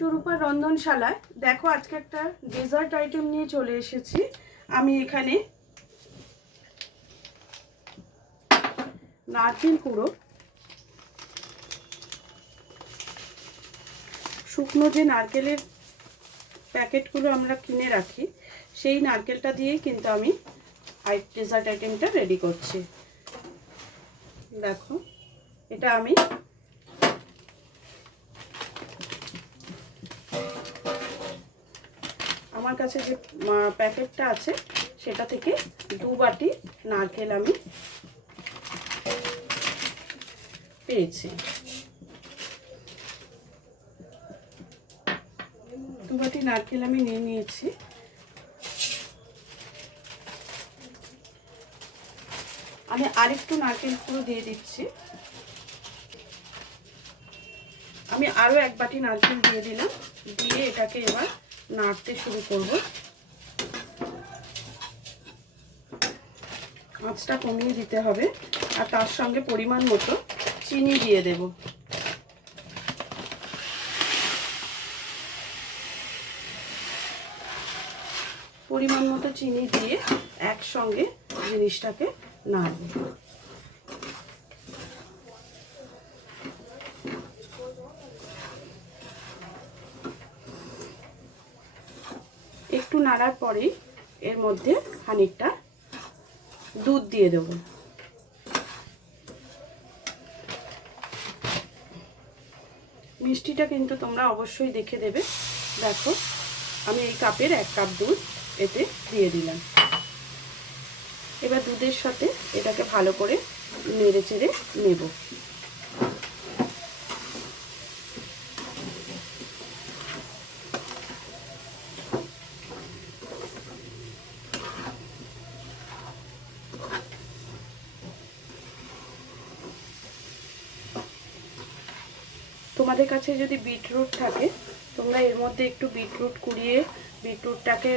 সুরূপা রন্ধনশালায় দেখো আজকে একটা ডেজার্ট আইটেম নিয়ে চলে এসেছি। আমি এখানে নারকেল কুড়ো, শুকনো যে নারকেলের প্যাকেটগুলো আমরা কিনে রাখি সেই নারকেলটা দিয়েই কিন্তু আমি ডেজার্ট আইটেমটা রেডি করছি। দেখো এটা আমি আমার কাছে যে প্যাকেটটা আছে সেটা থেকে 2 বাটি নারকেল আমি পেয়েছি। 2 বাটি নারকেল আমি নিয়ে নিয়েছি। আমি আরেকটু নারকেল পুরো দিয়ে দিচ্ছি। আমি আরও 1 বাটি নারকেল দিয়ে দিলাম। দিয়ে এটাকে এবার নাড়তে শুরু করব। আঁচটা কমিয়ে দিতে হবে আর তার সঙ্গে পরিমাণ মতো চিনি দিয়ে দেব। পরিমাণ মতো চিনি দিয়ে একসঙ্গে জিনিসটাকে নাড়ব। একটু নাড়ার পরেই এর মধ্যে খানিকটা দুধ দিয়ে দেব। মিষ্টিটা কিন্তু তোমরা অবশ্যই দেখে দেবে। দেখো আমি এই কাপের 1 কাপ দুধ এতে দিয়ে দিলাম। এবার দুধের সাথে এটাকে ভালো করে নেড়ে চেড়ে নেব। তোমাদের কাছে যদি বিটরুট থাকে তোমরা এর মধ্যে একটু বিটরুট কুড়িয়ে বিটরুটটাকে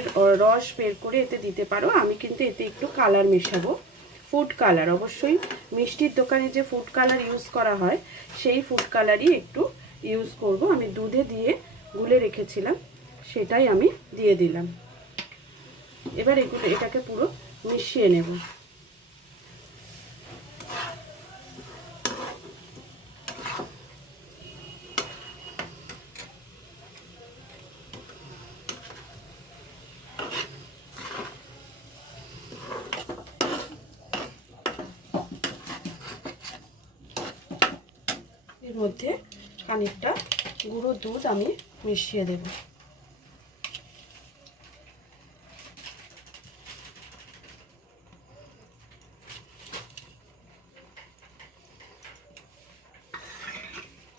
রস বের করে এতে দিতে পারো। আমি কিন্তু এতে একটু কালার মেশাবো, ফুড কালার। অবশ্যই মিষ্টির দোকানে যে ফুড কালার ইউজ করা হয় সেই ফুড কালারই একটু ইউজ করব। আমি দুধে দিয়ে গুলে রেখেছিলাম সেটাই আমি দিয়ে দিলাম। এবার এটাকে পুরো মিশিয়ে নেব। এর মধ্যে খানিকটা গুঁড়ো দুধ আমি মিশিয়ে দেব।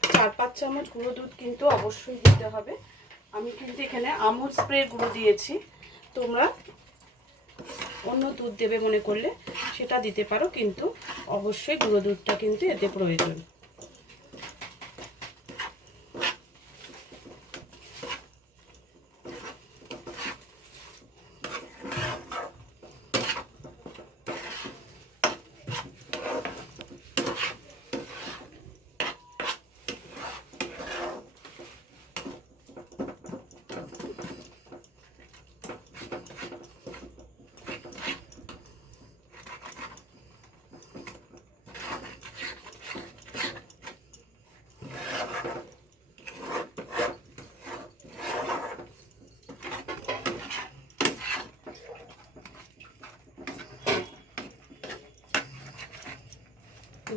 চার 5 চামচ গুঁড়ো দুধ কিন্তু অবশ্যই দিতে হবে। আমি কিন্তু এখানে আমুল স্প্রে গুঁড়ো দিয়েছি। তোমরা অন্য দুধ দেবে মনে করলে সেটা দিতে পারো, কিন্তু অবশ্যই গুঁড়ো দুধটা কিন্তু এতে প্রয়োজন।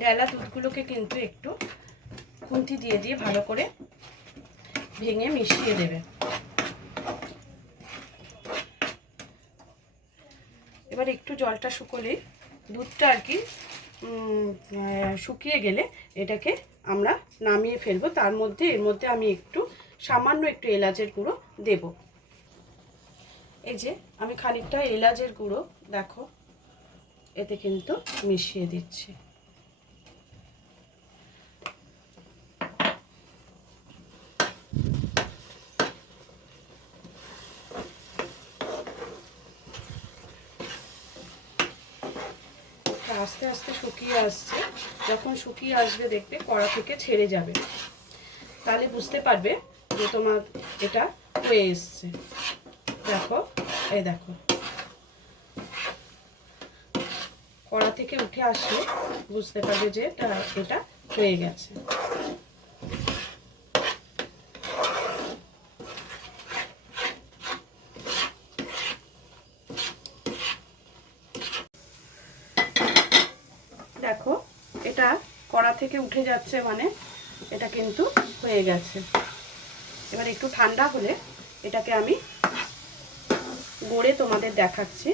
ঢেলা দুধগুলোকে কিন্তু একটু খুন্তি দিয়ে দিয়ে ভালো করে ভেঙে মিশিয়ে দেবে। এবার একটু জলটা শুকোলে দুধটা আর কি শুকিয়ে গেলে এটাকে আমরা নামিয়ে ফেলবো। তার মধ্যে এর মধ্যে আমি একটু সামান্য একটু এলাচের গুঁড়ো দেব। এই যে আমি খানিকটা এলাচের গুঁড়ো দেখো এতে কিন্তু মিশিয়ে দিচ্ছি। আস্তে আস্তে শুকিয়ে আসছে। যখন শুকিয়ে আসবে দেখবে কড়া থেকে ছেড়ে যাবে, তাহলে বুঝতে পারবে যে তোমার এটা হয়ে এসছে। দেখো, এই দেখো কড়া থেকে উঠে আসলে বুঝতে পারবে যে এটা হয়ে গেছে। দেখো এটা কড়া থেকে উঠে যাচ্ছে, মানে এটা কিন্তু হয়ে গেছে। এবার একটু ঠান্ডা হলে এটাকে আমি গড়ে তোমাদের দেখাচ্ছি।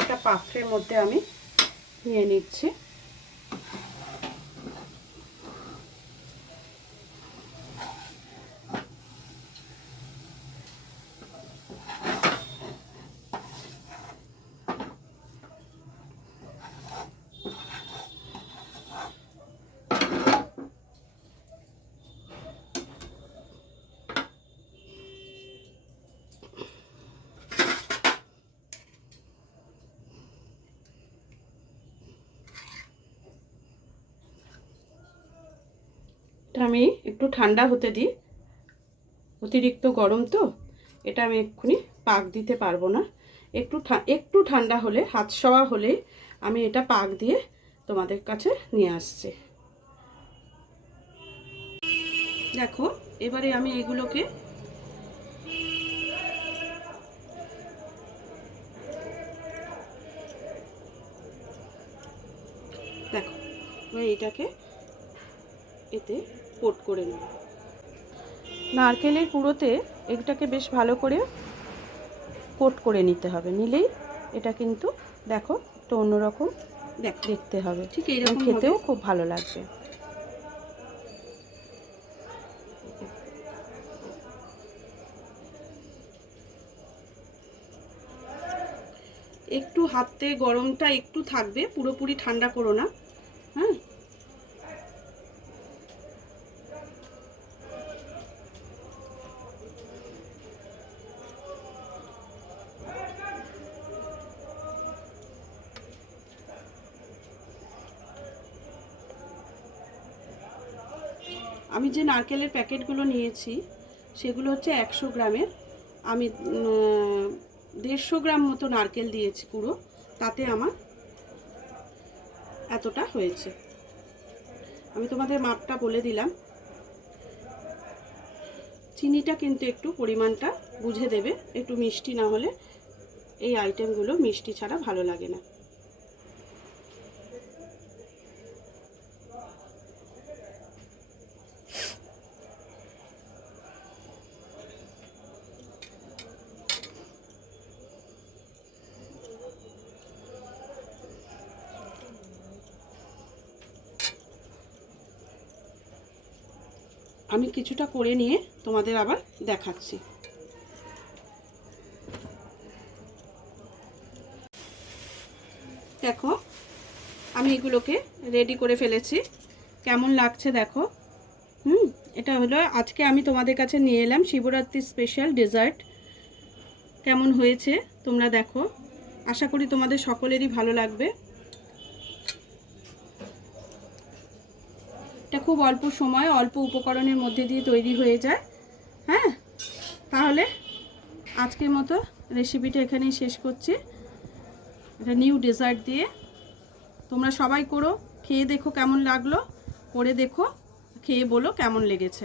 একটা পাত্রের মধ্যে আমি নিয়ে নিচ্ছি। এটা আমি একটু ঠান্ডা হতে দিই, অতিরিক্ত গরম তো এটা আমি এক্ষুনি পাক দিতে পারবো না। একটু ঠান্ডা হলে, হাত সওয়া হলে আমি এটা পাক দিয়ে তোমাদের কাছে নিয়ে আসছি। দেখো এবারে আমি এগুলোকে দেখো এটাকে এতে কোট করে নেব। নারকেলের কুড়োতে এটাকে বেশ ভালো করে কোট করে নিতে হবে, নিলেই এটা কিন্তু দেখো একটু অন্যরকম দেখতে হবে, ঠিক এইরকম খেতেও খুব ভালো লাগবে। একটু হাতে গরমটা একটু থাকবে, পুরোপুরি ঠান্ডা করো না। হ্যাঁ, আমি যে নারকেলের প্যাকেটগুলো নিয়েছি সেগুলো হচ্ছে 100 গ্রামের। আমি 150 গ্রাম মতো নারকেল দিয়েছি পুরো, তাতে আমার এতটা হয়েছে। আমি তোমাদের মাপটা বলে দিলাম। চিনিটা কিন্তু একটু পরিমাণটা বুঝে দেবে, একটু মিষ্টি না হলে এই আইটেমগুলো মিষ্টি ছাড়া ভালো লাগে না। আমি কিছুটা করে নিয়ে তোমাদের আবার দেখাচ্ছি। দেখো আমি এগুলোকে রেডি করে ফেলেছি, কেমন লাগছে দেখো। এটা হলো আজকে আমি তোমাদের কাছে নিয়ে এলাম শিবরাত্রি স্পেশাল ডেজার্ট। কেমন হয়েছে তোমরা দেখো, আশা করি তোমাদের সকলেরই ভালো লাগবে। এটা খুব অল্প সময় অল্প উপকরণের মধ্যে দিয়ে তৈরি হয়ে যায়। হ্যাঁ, তাহলে আজকের মতো রেসিপিটা এখানেই শেষ করছি। এটা নিউ ডেজার্ট দিয়ে তোমরা সবাই করো, খেয়ে দেখো কেমন লাগলো, করে দেখো, খেয়ে বলো কেমন লেগেছে।